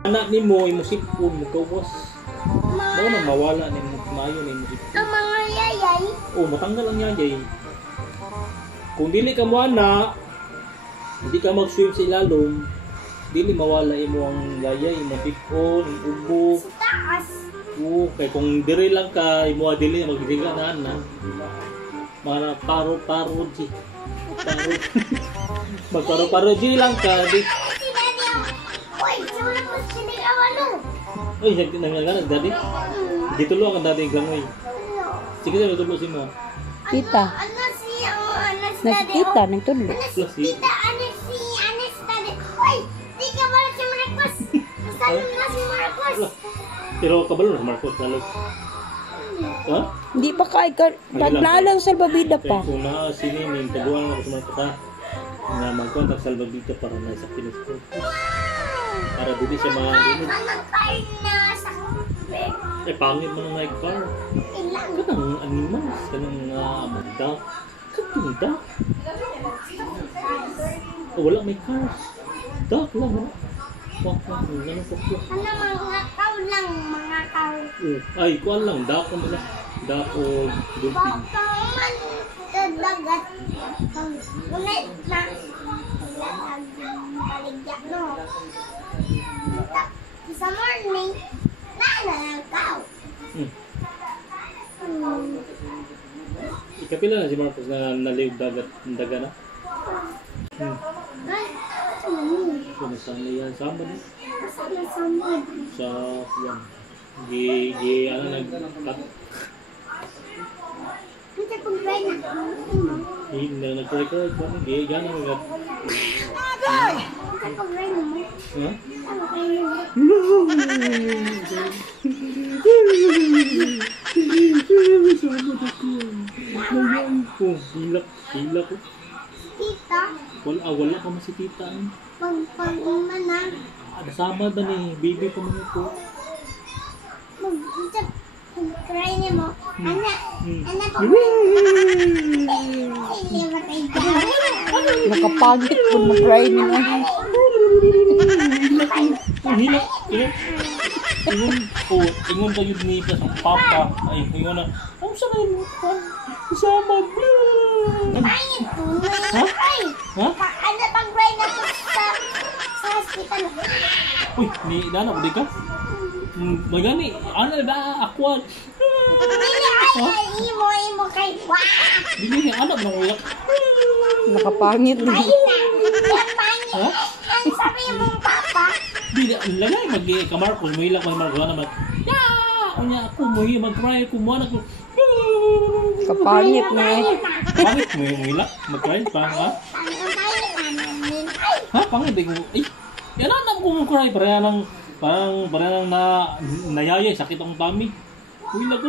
Anak ni mo, imusipon mo kawas. Bawa nang mawala ni mo, mayo ni musipon. Ang mga yayay. Oh, matanggal ang yayay. Kung dili ka mo anak, hindi ka mag-swim sa ilalom, dili mawala imo ang yayay, imo tipon, ubo. Sa taas. Oo, kay kung diri lang ka, imo dili magdiga na ana. Mga paro-paro di. Paro. Magparo-paro di lang ka, di. Si Daddy ang... Uy, sumula po sinigawan mo. Uy, nangyaganas daddy. Dito lo ang daddy gangoy. Sige na tulo si mo. Tita. Ano si Daddy? Nagkita, nagtudlo. Ano si Tita? Ano si Daddy? Uy, di ka ba si Marcos? Saan na si Marcos? Pero kabalo na Marcos lalo. Ha? Hindi pa kay naglalang salbabida pa. Kung na sini ning taguan ako sa Marcos ha. Na magkontak salbabida para na sa kinis ko. Para dili siya mga Anong car na sa eh pangit man ang night car. ilang? Kanang animals, kanang magda. Kanang duck. Oh, wala may cars. Duck lang ha. Wah, ganun ko po. Ano mga kaw lang, mga kaw. Ay, kuan lang, duck o nila. Duck o dolphin. Pagkaman sa dagat. Ngunit na baligya, no? Sa morning, nanakaw. Ikapila na si Marcos na naliw dagat, daga na. Ay, ano? So, nasaan na yan? Sama na. Saan na samad? Sa, yan. Ano, nag-cut. Hindi pong try na. Nag-record ko. Gana mag-cut. Hindi pong try na mo. Ha? Ano kayo mo? Oh, hilak ko. Tita, Wala pa man si tita. pag-uman na. Nasama na ni, baby pa man ito. Mag-try niya mo. Anak, anak ko. Hindi ba tayo? Nakapagit po mag-try nila. Hilak. Ingon pa yun ni sa papa. Ay, ingon na. Ang sakay mo pa. Isama. Pangit po. Ha? Ay, Ha? ano pag-try na po sa hospital? Uy, ni Dana, pwede ka? Magani, ano ba? Aqua. Hindi ay, imo kay Wah! Dili ni anak nang uyak. Nakapangit na. Ay na, ang pangit. Ha? Ang sabi mong papa. Dili, lalay mag-kamarcos. Mahilak mag Marcos. Ano naman? Unya ako, mag-try ko mo anak ko. Kapangit na eh. Pangit mo yung hilak? Mag-try pa, ha? Ang pangit namin. Ay, Ha? Pangit, di ko. Ay, yan anak ko mag-try. Parang na nayayay, sakit ang tummy. Hilak ko.